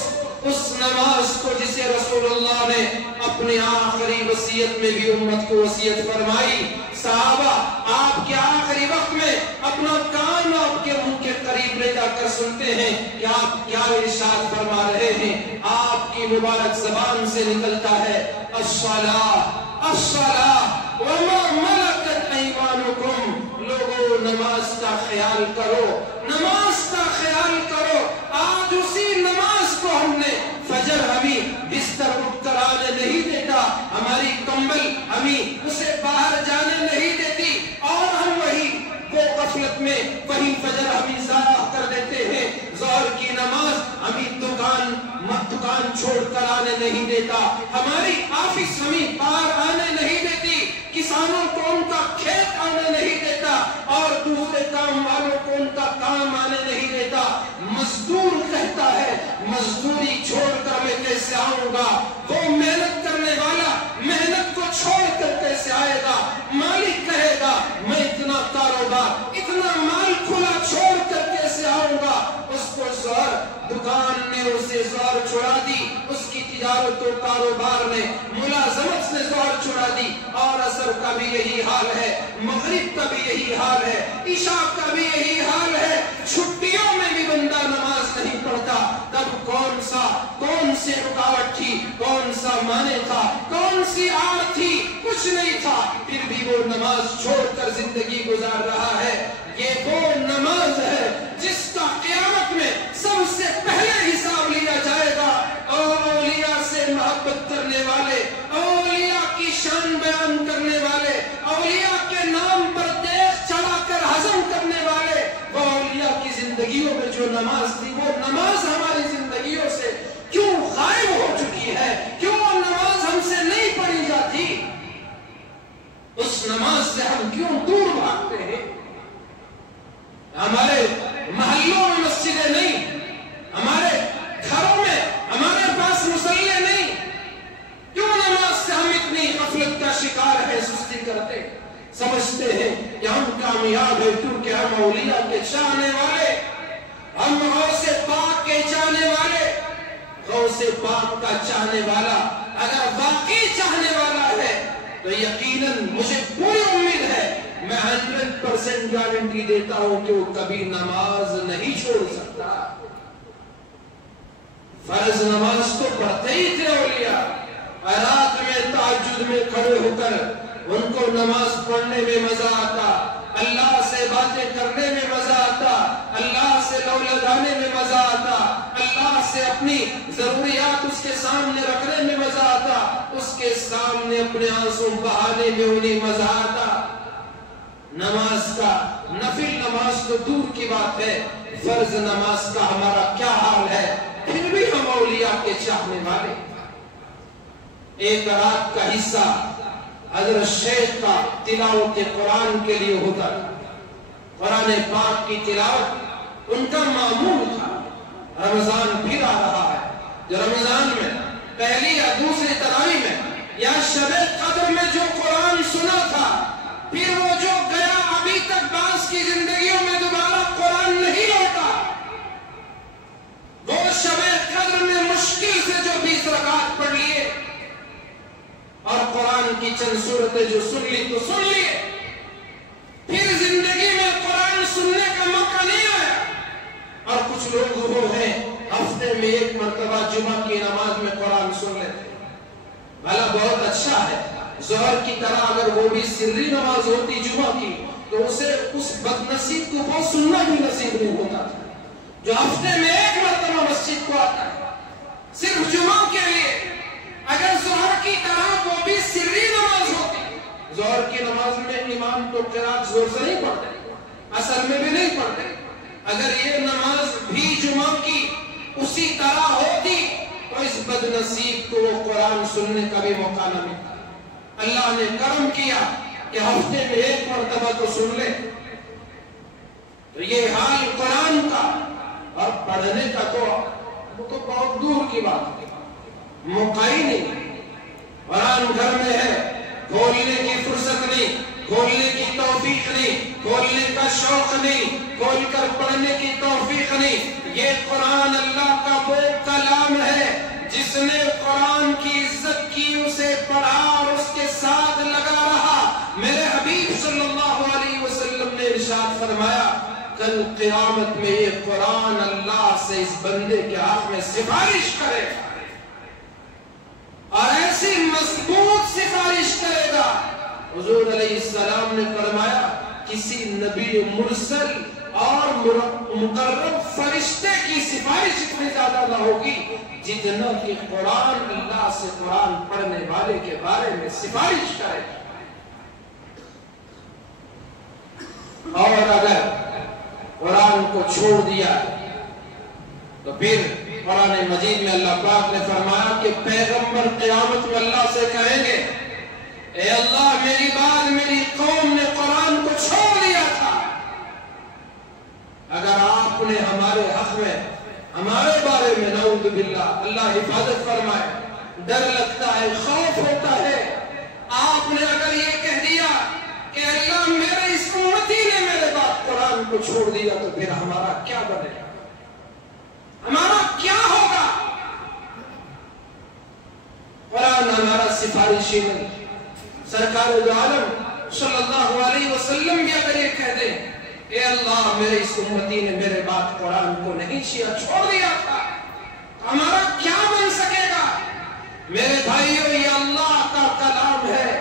اس نماز کو جسے رسول اللہ نے اپنے آخری وصیت میں بھی امت کو وصیت فرمائی۔ صحابہ آپ کے آخری وقت میں اپنا کان آپ کے منہ کے قریب لے جا کر سنتے ہیں کہ آپ کیا ارشاد فرما رہے ہیں۔ آپ کی مبارک زبان سے نکلتا ہے الصلاۃ الصلاۃ وما ملکت ایمانکم، لوگوں نماز کا خیال کرو، نماز کا خیال کرو۔ آج اسی نماز کو ہم نے فجر ہمیں بستر اٹھ کر آنے نہیں دیتا، ہماری کمبل ہمیں اسے باہر جانے نہیں دیتی، اور ہم وہی وہ غفلت میں وہی فجر ہمیں ضائع کر دیتے ہیں۔ ظہر کی نماز ہمیں دکان چھوڑ کر آنے نہیں دیتا، ہماری آفس ہمیں باہر آنے نہیں دیتی، کسانوں کو ان کا کھیت آنے نہیں دیتا، اور دوسرے کام والوں کو ان کا کام آنے نہیں دیتا۔ مزدور کہتا ہے مزدوری چھوڑ کر میں کیسے آؤں گا، وہ محنت کرنے والا محنت کو چھوڑ کر کیسے آئے گا، مالک کہے گا میں اتنا کاروبار اتنا مال کھلا چھوڑ کر کیسے آؤں گا۔ اس کو زہر دکان نے اسے زہر چھڑا دی، اس کی تجارت و کاروبار نے ملازمت نے زہر چھڑا دی، اور عصر کا بھی یہی حال ہے، مغرب کا بھی یہی حال ہے، عشاء کا بھی یہی حال ہے۔ چھٹیوں میں بھی بندہ نماز نہیں پڑھتا، تب کون سی رکاوٹ تھی، کون سا معنی تھا، کون سی آڑ تھی، کچھ نہیں تھا، پھر بھی وہ نماز چھوڑ کر زندگی گزار رہا ہے۔ یہ وہ نماز ہے جس کا قیامت میں سب سے پہلے حساب لیا جائے گا۔ اولیاء سے محبت کرنے والے، اولیاء کی شان بیان کرنے والے، اولیاء کے نام پر دیکھ چلا کر ہضم کرنے والے، وہ اولیاء کی زندگیوں میں جو نماز تھی، وہ نماز ہماری زندگیوں سے کیوں غائب ہو چکی ہے، کیوں وہ نماز ہم سے نہیں پڑھی جاتی، اس نماز سے ہم کیوں دور بھاگتے ہیں۔ ہمارے محلوں میں مسجدیں نہیں، ہمارے گھروں میں ہمارے پاس مصلی نہیں، کیوں نماز سے ہم اتنی غفلت کا شکار ہے، سستی کرتے، سمجھتے ہیں کہ ہم کامیاب ہیں کیونکہ ہم اولیاء کے چاہنے والے، ہم غوث پاک کے چاہنے والے۔ غوث پاک کا چاہنے والا اگر واقعی چاہنے والا ہے تو یقیناً مجھے پوری امید ہے، میں 100% گارنٹی دیتا ہوں کہ وہ کبھی نماز نہیں چھوڑ سکتا۔ فرض نماز تو پڑھتے ہی تھے اولیاء، رات میں تہجد میں کھڑے ہو کر ان کو نماز پڑھنے میں مزہ آتا، اللہ سے باتیں کرنے میں مزہ آتا، اللہ سے لو لگانے میں مزہ آتا، اللہ سے اپنی ضروریات اس کے سامنے رکھنے میں مزہ آتا، اس کے سامنے اپنے آنسو بہانے میں انہیں مزہ آتا۔ نماز کا نفل نماز تو دور کی بات ہے، فرض نماز کا ہمارا کیا حال ہے، پھر بھی ہم اولیاء کے چاہنے والے۔ ایک رات کا حصہ حضرت شیخ کا تلاوت قرآن کے لیے ہوتا، قرآن پاک کی تلاوت ان کا معمول تھا۔ رمضان پھر آ رہا ہے، جو رمضان میں پہلی یا دوسری تراویح میں یا شب قدر میں جو قرآن سنا تھا، پھر وہ جو گیا ابھی تک بعض کی زندگیوں میں دوبارہ قرآن نہیں لوٹا۔ وہ شب قدر میں مشکل سے جو 20 رکعت پڑھ لیے اور قرآن کی چند سورتیں جو سن لی تو سن لیے، پھر زندگی میں قرآن سننے کا موقع نہیں آیا۔ اور کچھ لوگ وہ ہیں ہفتے میں ایک مرتبہ جمعہ کی نماز میں قرآن سن لیتے، بھلا بہت اچھا ہے، ظہر کی طرح اگر وہ بھی سری نماز ہوتی جمعہ کی تو اسے اس بدنصیب کو وہ سننا بھی نصیب نہیں ہوتا تھا جو ہفتے میں ایک مرتبہ مسجد کو آتا ہے صرف جمعہ کے لیے. اگر ظہر کی طرح وہ بھی سری نماز ہوتی، ظہر کی نماز میں امام تو قرات زور سے نہیں پڑھتے، اصل میں بھی نہیں پڑھتے، اگر یہ نماز بھی جمعہ کی اسی طرح ہوتی تو اس بد نصیب کو وہ قرآن سننے کا بھی موقع نہ ملتا. اللہ نے کرم کیا کہ ہفتے میں ایک مرتبہ تو سن لے. تو یہ حال قرآن کا اور پڑھنے کا تو بہت دور کی بات ہے، موقع ہی نہیں. قرآن گھر میں ہے، کھولنے کی فرصت نہیں، کھولنے کی توفیق نہیں، کھولنے کا شوق نہیں، کھول کر پڑھنے کی توفیق نہیں. یہ قرآن اللہ کا وہ کلام ہے جس نے قرآن کی عزت کی، اسے پڑھا اور اس کے ساتھ لگا رہا. میرے حبیب صلی اللہ علیہ وسلم نے ارشاد فرمایا کل قیامت میں یہ قرآن اللہ سے اس بندے کے حق میں سفارش کرے اور ایسی مضبوط سفارش کرے گا. حضور علیہ السلام نے فرمایا کسی نبی مرسل اور مقرب فرشتے کی سفارش اتنی زیادہ نہ ہوگی جتنا کہ قرآن اللہ سے قرآن پڑھنے والے کے بارے میں سفارش کرے. اور اگر قرآن کو چھوڑ دیا تو پھر قرآن مجید میں اللہ پاک نے فرمایا کہ پیغمبر قیامت میں اللہ سے کہیں گے اے اللہ میری بات میری قوم نے قرآن کو چھوڑ دیا تھا. اگر آپ نے ہمارے حق میں ہمارے بارے میں نعوذ باللہ اللہ حفاظت فرمائے، ڈر لگتا ہے، خوف ہوتا ہے، آپ نے اگر یہ کہہ دیا کہ اللہ میرے اس امتی نے میرے بعد قرآن کو چھوڑ دیا تو پھر ہمارا کیا بنے گا، ہمارا کیا ہوگا؟ قرآن ہمارا سفارشی نہیں. سرکار دو عالم صلی اللہ علیہ وسلم بھی اگر یہ کہہ دیں اے اللہ میرے اس امتی نے میرے بعد قرآن کو نہیں چھوڑ دیا تھا، ہمارا کیا بن سکے گا؟ میرے بھائیو یہ اللہ کا کلام ہے،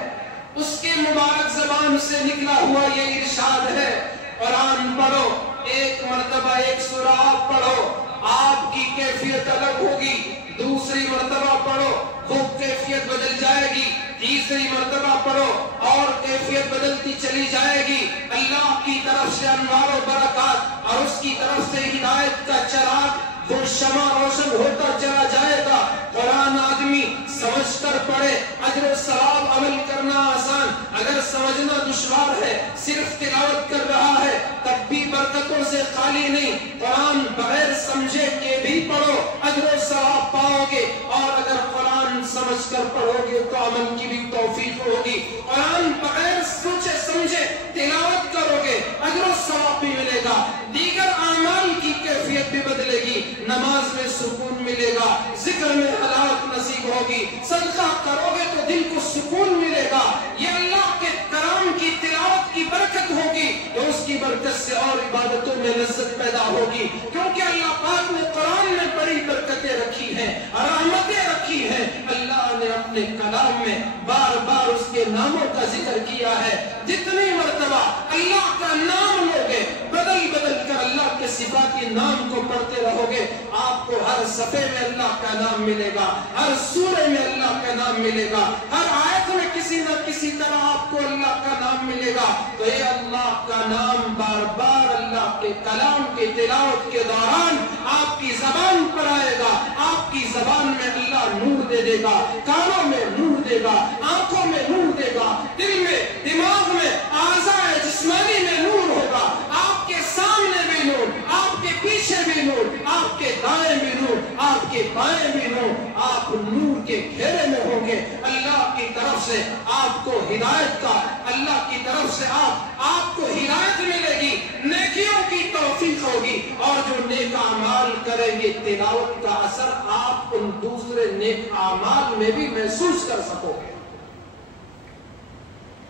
اس کے مبارک زبان سے نکلا ہوا یہ ارشاد ہے. قرآن پڑھو، ایک مرتبہ ایک سورہ آپ پڑھو، آپ کی کیفیت الگ ہوگی. دوسری مرتبہ پڑھو وہ کیفیت بدل جائے گی، تیسری مرتبہ پڑھو اور کیفیت بدلتی چلی جائے گی. اللہ کی طرف سے انوار و برکات اور اس کی طرف سے ہدایت کا چراغ وہ شمع روشن ہوتا چلا جائے گا. قرآن آدمی سمجھ کر پڑھے، اجر و ثواب عمل کرنا آسان، اگر سمجھنا دشوار ہے صرف تلاوت کر رہا ہے تب بھی برکتوں سے خالی نہیں. قرآن بغیر سمجھے کے بھی پڑھو، اجر و ثواب پاؤ گے، اور اگر قرآن سمجھ کر پڑھو گے تو عمل کی بھی توفیق ہوگی. قرآن بغیر سوچے سمجھے تلاوت کرو گے، اجر و ثواب بھی ملے گا، دیگر اعمال کی کیفیت بھی بدلے گی، نماز میں سکون ملے گا، ذکر میں حلاوت نصیب ہوگی، صدقہ کرو گے تو دل کو سکون ملے گا. یہ اللہ کے کلام کی تلاوت کی برکت ہوگی تو اس کی برکت سے اور عبادتوں میں لذت پیدا ہوگی، کیونکہ اللہ پاک نے قرآن میں بڑی برکتیں رکھی ہیں، رحمتیں رکھی ہیں. اللہ نے اپنے کلام میں بار بار اس کے ناموں کا ذکر کیا ہے. جتنی مرتبہ اللہ کا نام لوگے بدل بدل کر اللہ کے صفاتی نام کو پڑھتے رہو گے، آپ کو ہر صفحے میں اللہ کا نام ملے گا، ہر سورے میں اللہ کا نام ملے گا، ہر آیت میں کسی نہ کسی طرح آپ کو اللہ کا نام ملے گا. تو یہ اللہ کا نام بار بار اللہ کے کلام کی تلاوت کے دوران آپ کی زبان پر آئے گا، آپ کی زبان میں اللہ نور دے دے گا، کانوں میں نور دے گا، آنکھوں میں نور دے گا، دل میں دماغ میں اعضاء جسمانی میں نور ہوگا. آپ کے سامنے بھی نور، آپ کے پیچھے بھی نور، آپ کے دائیں بھی نور، آپ کے بائیں بھی نور، آپ نور کے گھیرے میں ہوں گے. اللہ کی طرف سے آپ کو ہدایت کا، اللہ کی طرف سے آپ کو ہدایت ملے گی، نیکیوں کی توفیق ہوگی، اور جو نیک اعمال کریں گے تلاوت کا اثر آپ ان دوسرے نیک اعمال میں بھی محسوس کر سکو گے.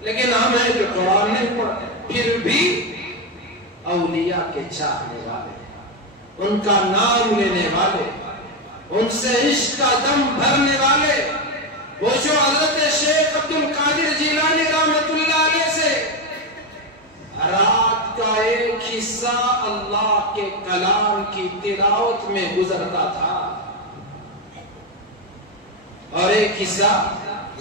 لیکن ہم ہیں جو قرآن نہیں پڑھتے، پھر بھی اولیاء کے چاہنے والے، ان کا نام لینے والے، ان سے عشق کا دم بھرنے والے، وہ جو حضرت شیخ عبد القادر جیلانی رحمت اللہ علیہ سے رات کا ایک حصہ اللہ کے کلام کی تلاوت میں گزرتا تھا اور ایک حصہ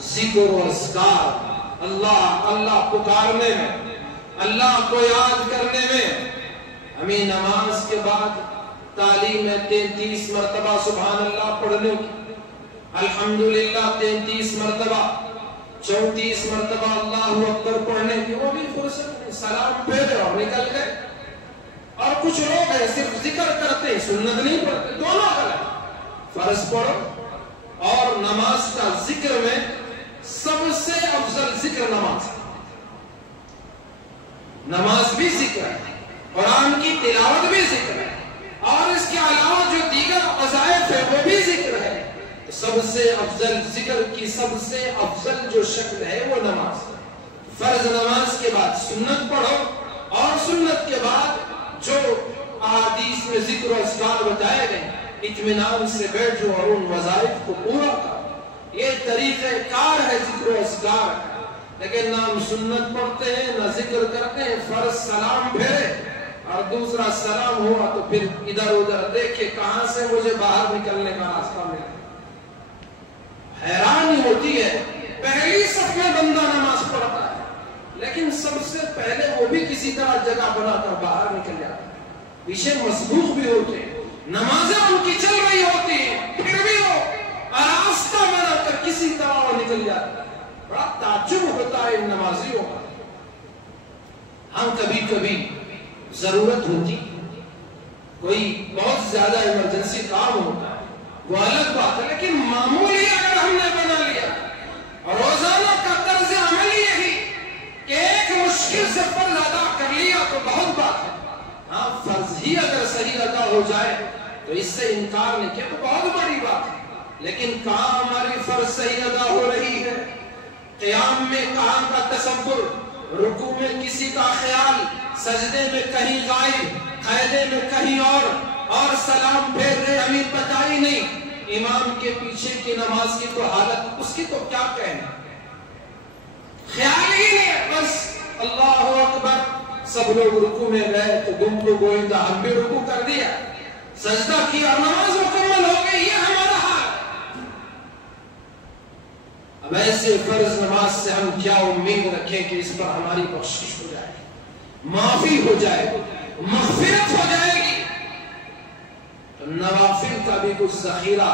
ذکر و اذکار، اللہ اللہ پکارنے میں، اللہ کو یاد کرنے میں۔ ہمیں نماز کے بعد تعلیم ہے 33 مرتبہ سبحان اللہ پڑھنے کی، الحمدللہ 33 مرتبہ، 34 مرتبہ اللہ اکبر پڑھنے کی، وہ بھی فرصت نہیں، سلام پھیرے اور نکل گئے۔ اور کچھ لوگ ہیں صرف ذکر کرتے ہیں، سنت نہیں پڑھتے، دونوں غلط۔ فرض پڑھو اور نماز کا ذکر میں سب سے افضل ذکر نماز، نماز بھی ذکر ہے، قرآن کی تلاوت بھی ذکر ہے، اور اس کے علاوہ جو دیگر وظائف ہے وہ بھی ذکر ہے۔ سب سے افضل ذکر کی سب سے افضل جو شکل ہے وہ نماز۔ فرض نماز کے بعد سنت پڑھو اور سنت کے بعد جو احادیث میں ذکر و اذکار بتائے گئے اطمینان سے بیٹھو اور ان وظائف کو پورا کرو۔ یہ طریقہ کار ہے ذکر و اذکار، لیکن نہ ہم سنت پڑھتے ہیں نہ ذکر کرتے ہیں۔ فرض سلام پھیرے اور دوسرا سلام ہوا تو پھر ادھر ادھر دیکھے کہاں سے مجھے باہر نکلنے کا راستہ ملے۔ حیرانی ہوتی ہے، پہلی صف میں بندہ نماز پڑھتا ہے لیکن سب سے پہلے وہ بھی کسی طرح جگہ بنا کر باہر نکل جاتا ہے۔ پیچھے مسبوق بھی ہوتے ہیں، نمازیں ان کی چل رہی ہوتی ہیں، پھر بھی وہ راستہ بنا کر کسی طرح وہ نکل جاتا ہے۔ بڑا تعجب ہوتا ہے ان نمازیوں کا۔ ہم کبھی کبھی ضرورت ہوتی، کوئی بہت زیادہ ایمرجنسی کام ہوتا ہے، وہ الگ بات ہے، لیکن معمولی اگر ہم نے بنا لیا اور روزانہ کا طرز عمل یہی کہ ایک مشکل سے فرض ادا کر لیا تو بہت بات ہے۔ ہاں فرض ہی اگر صحیح ادا ہو جائے تو اس سے انکار نہیں کیا تو بہت بڑی بات ہے، لیکن کہاں ہماری فرض صحیح ادا ہو رہی ہے؟ قیام میں کہاں کا تصور، رکوع میں کسی کا خیال، سجدے میں کہیں غائب، قاعدے میں کہیں اور سلام پھیر رہے ہمیں پتہ ہی نہیں۔ امام کے پیچھے کی نماز کی تو حالت، اس کی تو کیا کہنا، خیال ہی نہیں ہے، بس اللہ اکبر، سب لوگ رکوع میں گئے تو دم کو گوئندہ ہم بھی رکوع کر دیا، سجدہ کیا اور نماز مکمل ہو گئی، یہ ہمارا حال۔ اب ایسے فرض نماز سے ہم کیا امید رکھیں کہ اس پر ہماری بخشش ہو جائے، معافی ہو جائے، مغفرت ہو جائے گی؟ نوافل کا بھی کچھ ذخیرہ،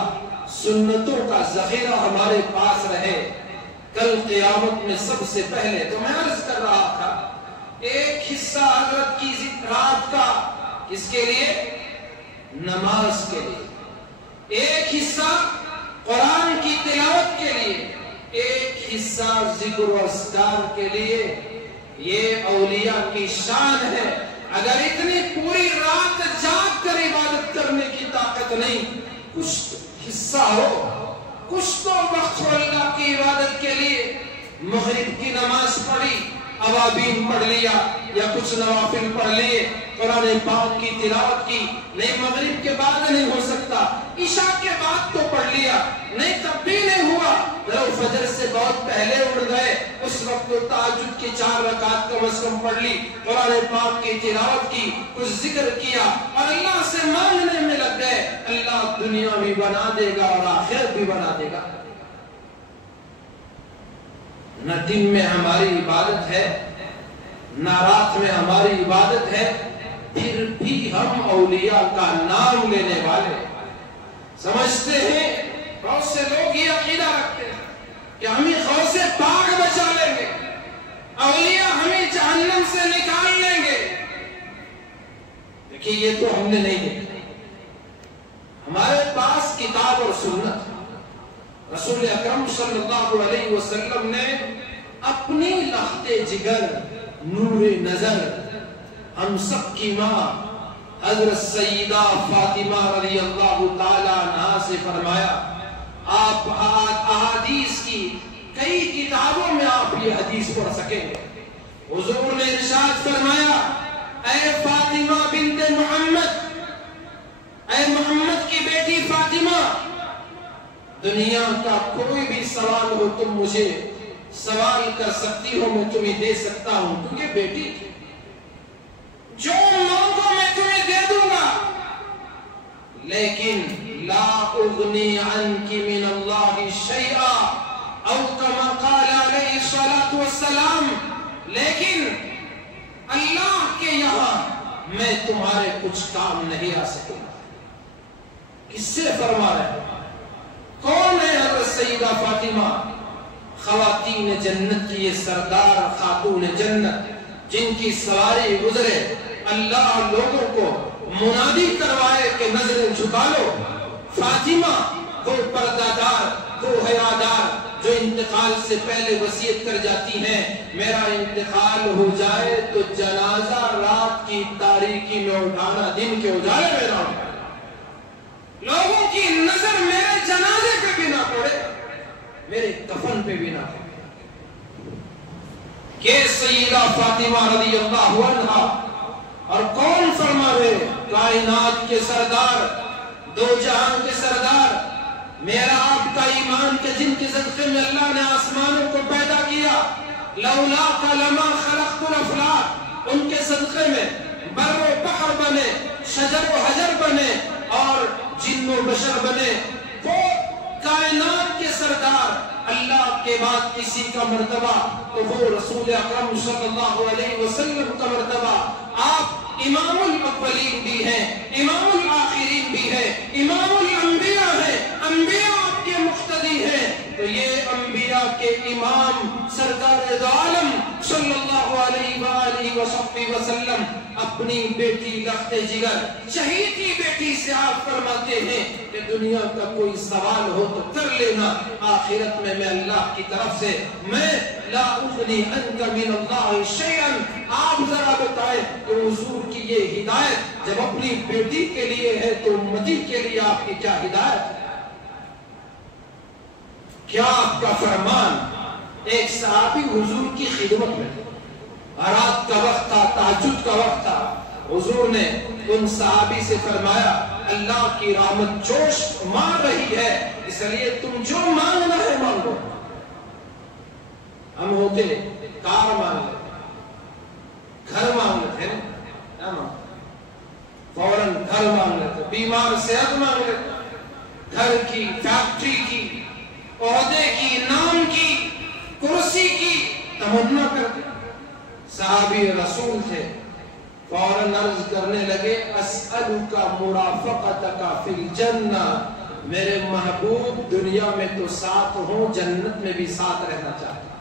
سنتوں کا ذخیرہ ہمارے پاس رہے۔ کل قیامت میں سب سے پہلے تو میں عرض کر رہا تھا، ایک حصہ حضرت کی رات کا کس کے لیے؟ نماز کے لیے، ایک حصہ قرآن کی تلاوت کے لیے، ایک حصہ ذکر و اذکار کے لیے۔ یہ اولیاء کی شان ہے۔ اگر اتنی پوری رات جاگ کر عبادت کرنے کی طاقت نہیں، کچھ حصہ ہو، کچھ تو وقت ہو اللہ کی عبادت کے لیے۔ مغرب کی نماز پڑھی، اوابین پڑھ لیا یا کچھ نوافل پڑھ لیے، قرآن پاک کی تلاوت کی، نہیں مغرب کے بعد نہیں ہو سکتا، عشاء کے بعد تو پڑھ لیا، نہیں تب بھی نہیں ہوا، فجر سے بہت پہلے اٹھ گئے، اس وقت تو تہجد کی 4 رکعت کم از کم پڑھ لی، قرآن پاک کی تلاوت کی، کچھ ذکر کیا اور اللہ سے مانگنے میں لگ گئے، اللہ دنیا بھی بنا دے گا اور آخرت بھی بنا دے گا۔ نہ دن میں ہماری عبادت ہے نہ رات میں ہماری عبادت ہے، پھر بھی ہم اولیاء کا نام لینے والے سمجھتے ہیں۔ بہت سے لوگ یہ عقیدہ رکھتے ہیں کہ ہمیں غوث پاک بچا لیں گے، اولیاء ہمیں جہنم سے نکال لیں گے۔ دیکھیے یہ تو ہم نے نہیں دیکھا، ہمارے پاس کتاب اور سنت، رسول اکرم صلی اللہ علیہ وسلم نے اپنی لخت جگر، نور نظر، ہم سب کی ماں حضرت سیدہ فاطمہ رضی اللہ تعالی عنہا سے فرمایا۔ آپ احادیث کی کئی کتابوں میں آپ یہ حدیث پڑھ سکیں گے۔ حضور نے ارشاد فرمایا، اے فاطمہ بنت محمد، اے محمد کی بیٹی فاطمہ، دنیا کا کوئی بھی سوال ہو تم مجھے سوال کر سکتی ہو، میں تمہیں دے سکتا ہوں، کیونکہ بیٹی تھی، جو مانگو میں تمہیں دے دوں گا، لیکن لا اغنی عنکی من اللہ شیئا، او کما قال علیہ الصلوۃ والسلام، لیکن اللہ کے یہاں میں تمہارے کچھ کام نہیں آ سکوں گا۔ کس سے فرما رہے ہیں؟ کون ہے حضرت سیدہ فاطمہ، خواتین جنت کی یہ سردار خاتون جنت، جن کی سواری گزرے اللہ لوگوں کو منادی کروائے کہ نظریں جھکا لو۔ فاطمہ وہ پردہ دار، وہ حیادار جو انتقال سے پہلے وصیت کر جاتی ہیں، میرا انتقال ہو جائے تو جنازہ رات کی تاریکی میں اٹھانا، دن کے اجالے میں نہ اٹھانا، لوگوں کی نظر میرے جنازے پہ بھی نہ پڑے، میرے کفن پہ بھی نہ پڑے۔ کہ سیدہ فاطمہ رضی اللہ عنہا، اور کون فرما رہے؟ کائنات کے سردار، دو جہان کے سردار، میرا آپ کا ایمان کہ جن کے صدقے میں اللہ نے آسمانوں کو پیدا کیا، لولاک لما خلقت الافلاک، ان کے صدقے میں بر و بحر بنے، شجر و حجر بنے اور جن و بشر بنے۔ وہ کائنات کے سردار، اللہ کے بعد کسی کا مرتبہ تو وہ رسول اکرم صلی اللہ علیہ وسلم کا مرتبہ۔ آپ امام الاولین بھی ہیں، امام الآخرین بھی ہیں، امام الانبیاء ہیں، انبیاء آپ کے مقتدی ہیں، تو یہ انبیاء کے امام سرکار دو عالم صلی اللہ علیہ وآلہ وسلم اپنی بیٹی لخت جگر شہید کی بیٹی سے آپ فرماتے ہیں کہ دنیا کا کوئی سوال ہو تو کر لینا، آخرت میں میں اللہ کی طرف سے میں لا اغنی عنک من اللہ شیئا۔ آپ ذرا بتائیں کہ حضور کی یہ ہدایت جب اپنی بیٹی کے لیے ہے تو امتی کے لیے آپ کی کیا ہدایت ہے؟ کیا آپ کا فرمان؟ ایک صحابی حضور کی خدمت میں، رات کا وقت تھا، تہجد کا وقت تھا، حضور نے ان صحابی سے فرمایا اللہ کی رحمت جوش مار رہی ہے، اس لیے تم جو مانگنا ہے مانگو۔ ہم ہوتے کار مانگ لیتے، گھر مانگ لیتے ہیں نا، فوراً گھر مانگ لیتے، بیمار صحت مانگ لیتے، گھر کی، فیکٹری کی، عہدے کی، نام کی، کرسی کی تمنا کرتے۔ صحابی رسول تھے، فوراً عرض کرنے لگے اسألک مرافقتک فی الجنہ، میرے محبوب دنیا میں تو ساتھ ہوں، جنت میں بھی ساتھ رہنا چاہتا ہوں،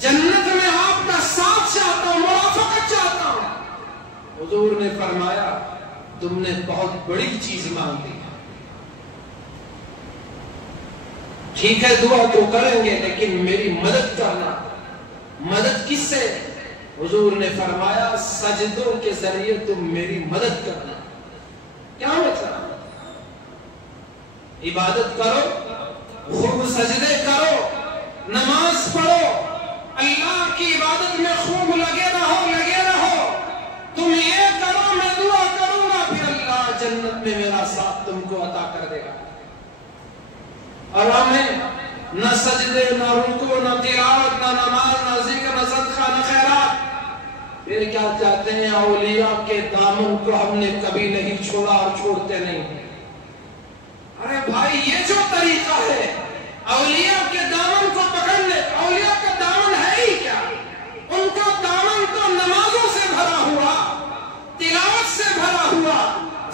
جنت میں آپ کا ساتھ چاہتا ہوں، مرافقت چاہتا ہوں۔ حضور نے فرمایا تم نے بہت بڑی چیز مانگی، ٹھیک ہے دعا تو کریں گے لیکن میری مدد کرنا۔ مدد کس سے؟ حضور نے فرمایا سجدوں کے ذریعے تم میری مدد کرنا۔ کیا مطلب؟ عبادت کرو، خوب سجدے کرو، نماز پڑھو، اللہ کی عبادت میں خوب لگے رہو، لگے رہو۔ تم یہ کرو میں دعا کروں گا، پھر اللہ جنت میں میرا ساتھ تم کو عطا کر دے گا۔ اور ہمیں نہ سجدے، نہ رکوع، نہ تلاوت، نہ نماز، نہ ذکر، نہ صدقہ، نہ خیرات، پھر کیا چاہتے ہیں؟ اولیاء کے دامن کو ہم نے کبھی نہیں چھوڑا اور چھوڑتے نہیں۔ ارے بھائی یہ جو طریقہ ہے اولیاء کے دامن کو پکڑنے، اولیاء کا دامن ہے ہی کیا؟ ان کا دامن تو نمازوں سے بھرا ہوا، تلاوت سے بھرا ہوا،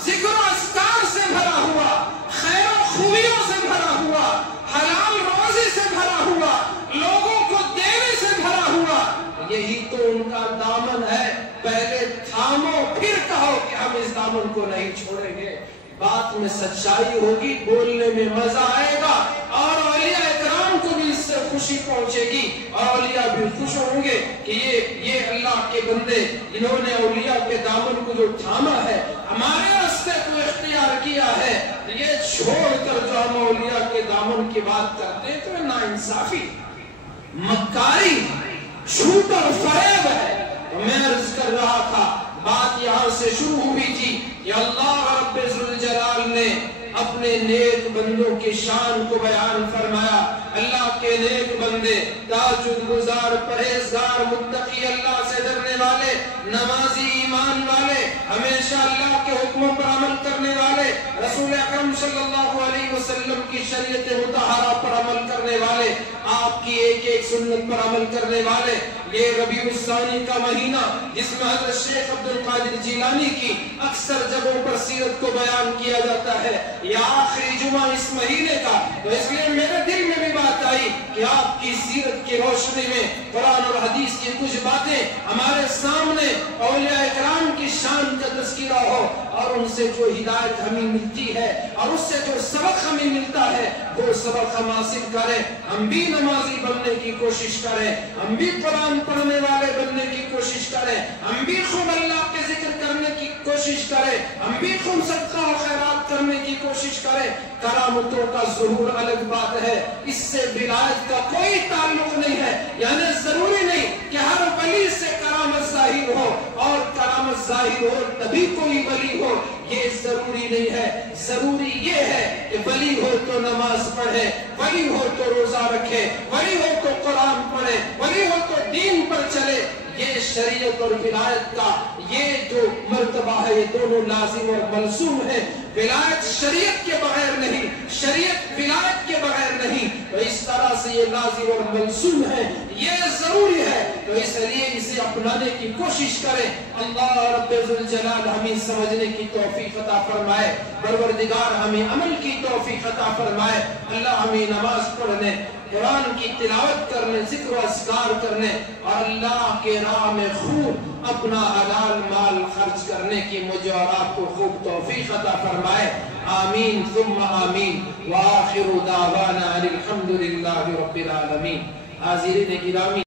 ذکر و اذکار سے بھرا ہوا، خیر و خوبیوں سے بھرا ہوا، حلال روزی سے بھرا ہوا، لوگوں کو دینے سے بھرا ہوا۔ یہی تو ان کا دامن ہے۔ پہلے تھامو پھر کہو کہ ہم اس دامن کو نہیں چھوڑیں گے۔ بات میں سچائی ہوگی، بولنے میں مزہ آئے گا، اور اولیاء اکرام کو بھی اس سے خوشی پہنچے گی، اور اولیاء بھی خوش ہوں گے کہ یہ اللہ کے بندے انہوں نے اولیاء کے دامن کو جو تھاما ہے، ہمارے راستے کو اختیار کیا ہے، یہ چھوڑ کر جو ہم اولیاء کے دامن کی بات کرتے ہیں تو ناانصافی، مکاری، جھوٹ اور فریب ہے۔ میں عرض کر رہا تھا، بات یہاں سے شروع ہوئی تھی کہ اللہ رب ذوالجلال نے اپنے نیک بندوں کی شان کو بیان فرمایا۔ اللہ کے نیک بندے، تہجد گزار، پرہیزگار، متقی، اللہ سے ڈرنے والے، نمازی، ایمان والے، ہمیشہ اللہ کے حکموں پر عمل کرنے والے، رسول اکرم صلی اللہ علیہ وسلم کی شریعت مطہرہ پر عمل کرنے والے، آپ کی ایک ایک سنت پر عمل کرنے والے۔ یہ ربیع الثانی کا مہینہ جس میں حضرت شیخ عبد القادر جیلانی کی اکثر جگہوں پر سیرت کو بیان کیا جاتا ہے، یہ آخری جمعہ اس مہینے کا، تو اس لیے میرے دل میں بھی بات آئی کہ آپ کی سیرت کی روشنی میں قرآن اور حدیث کی کچھ باتیں ہمارے سامنے اولیاء اکرام کی شان کا تذکرہ ہو، اور ان سے جو ہدایت ہمیں ملتی ہے اور اس سے جو سبق ہمیں ملتا ہے وہ سبق ہم حاصل کریں۔ ہم بھی نمازی بننے کی کوشش کریں، ہم بھی قرآن پڑھنے والے بننے کی کوشش کریں، ہم بھی خوب اللہ کے ذکر کرنے کی کوشش کریں، ہم بھی خوب صدقہ و خیرات کرنے کی کوشش کریں۔ کرامتوں کا ظہور الگ بات ہے، اس سے ولایت کا کوئی تعلق نہیں ہے، یعنی ضروری نہیں کہ ہر ولی سے کرامت ظاہر ہو اور کرامت ظاہر ہو تبھی کوئی ولی ہو، یہ ضروری نہیں ہے۔ ضروری یہ ہے کہ ولی ہو تو نماز پڑھے، ولی ہو تو روزہ رکھے، ولی ہو تو قرآن پڑھے، ولی ہو تو دین پر چلے۔ یہ شریعت اور ولایت کا یہ جو مرتبہ ہے یہ دونوں لازم اور ملزوم ہے۔ ولایت شریعت کے بغیر نہیں، شریعت ولایت کے بغیر نہیں، تو اس طرح سے یہ لازم اور ملزوم ہے، یہ ضروری ہے، تو اس لیے اسے اپنانے کی کوشش کریں۔ اللہ رب ذوالجلال ہمیں سمجھنے کی توفیق عطا فرمائے، پروردگار ہمیں عمل کی توفیق عطا فرمائے۔ اللہ ہمیں نماز پڑھنے، قرآن کی تلاوت کرنے، ذکر و اذکار کرنے اور اللہ کے راہ میں خوب اپنا حلال مال خرچ کرنے کی مجھے اور آپ کو خوب توفیق عطا فرمائے۔ آمین ثم آمین، وآخر دعوانا الحمدللہ رب العالمین۔ حاضرین گرامی،